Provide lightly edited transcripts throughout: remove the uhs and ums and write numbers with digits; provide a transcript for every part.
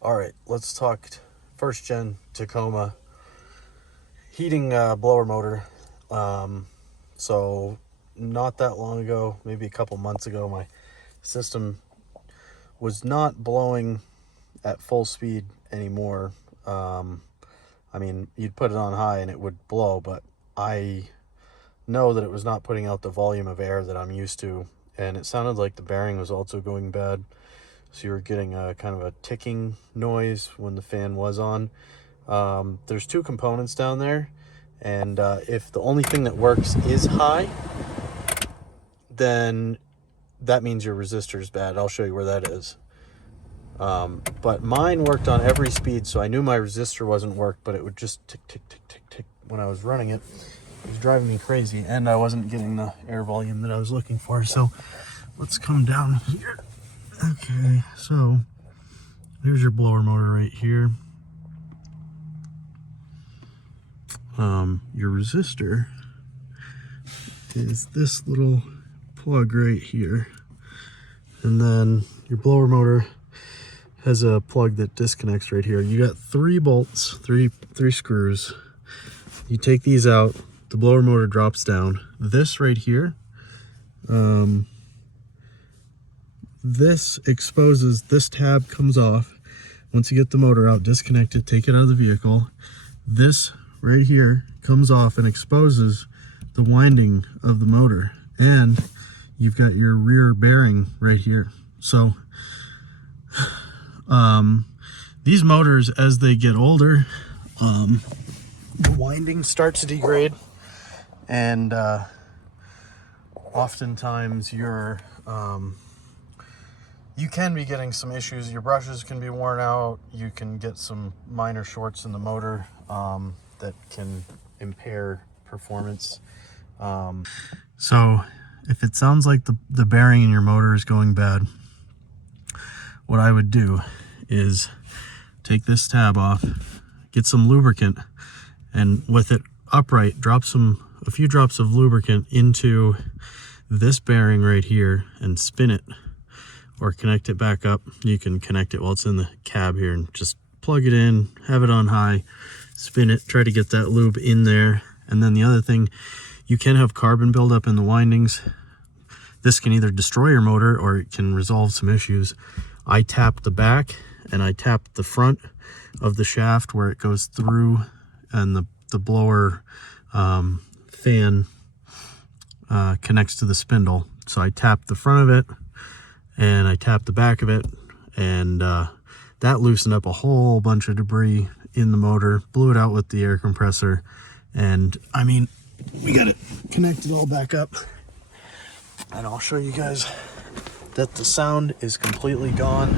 All right, let's talk first gen Tacoma heating blower motor. So not that long ago, maybe a couple months ago, my system was not blowing at full speed anymore. I mean, you'd put it on high and it would blow, but I know that it was not putting out the volume of air that I'm used to, and it sounded like the bearing was also going bad. So you were getting a kind of a ticking noise when the fan was on. There's two components down there, and if the only thing that works is high, then that means your resistor is bad. I'll show you where that is. But mine worked on every speed, so I knew my resistor wasn't worked, but it would just tick, tick, tick, tick, tick when I was running it. It was driving me crazy, and I wasn't getting the air volume that I was looking for. So let's come down here. Okay, so here's your blower motor right here. Your resistor is this little plug right here, and then your blower motor has a plug that disconnects right here. You got 3 bolts, three screws. You take these out, the blower motor drops down. This right here, this exposes, this tab comes off. Once you get the motor out, disconnect it, take it out of the vehicle. This right here comes off and exposes the winding of the motor, and you've got your rear bearing right here. So these motors, as they get older, the winding starts to degrade, and oftentimes you can be getting some issues. Your brushes can be worn out. You can get some minor shorts in the motor that can impair performance. So if it sounds like the bearing in your motor is going bad, what I would do is take this tab off, get some lubricant, and with it upright, drop a few drops of lubricant into this bearing right here and spin it, or connect it back up. You can connect it while it's in the cab here and just plug it in, have it on high, spin it, try to get that lube in there. And then the other thing, you can have carbon buildup in the windings. This can either destroy your motor or it can resolve some issues. I tapped the back and I tapped the front of the shaft where it goes through, and the blower fan connects to the spindle. So I tapped the front of it and I tapped the back of it, and that loosened up a whole bunch of debris in the motor, blew it out with the air compressor. And I mean, we got it connected all back up, and I'll show you guys that the sound is completely gone.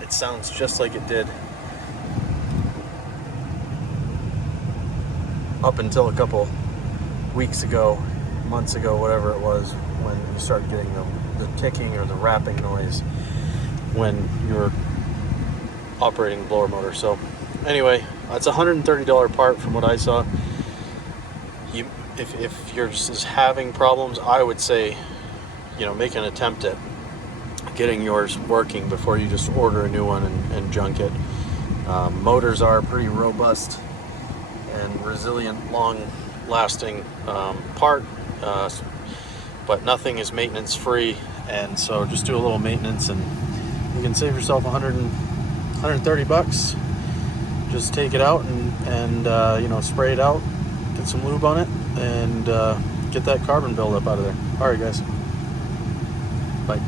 It sounds just like it did up until a couple weeks ago, months ago, whatever it was, when you start getting the ticking or the rapping noise when you're operating the blower motor. So anyway, it's a $130 part from what I saw. If you're just having problems, I would say, make an attempt at getting yours working before you just order a new one and junk it. Motors are a pretty robust and resilient, long-lasting part, but nothing is maintenance free, and so just do a little maintenance and you can save yourself $130. Just take it out and spray it out, get some lube on it, and get that carbon buildup out of there. All right, guys. Bye.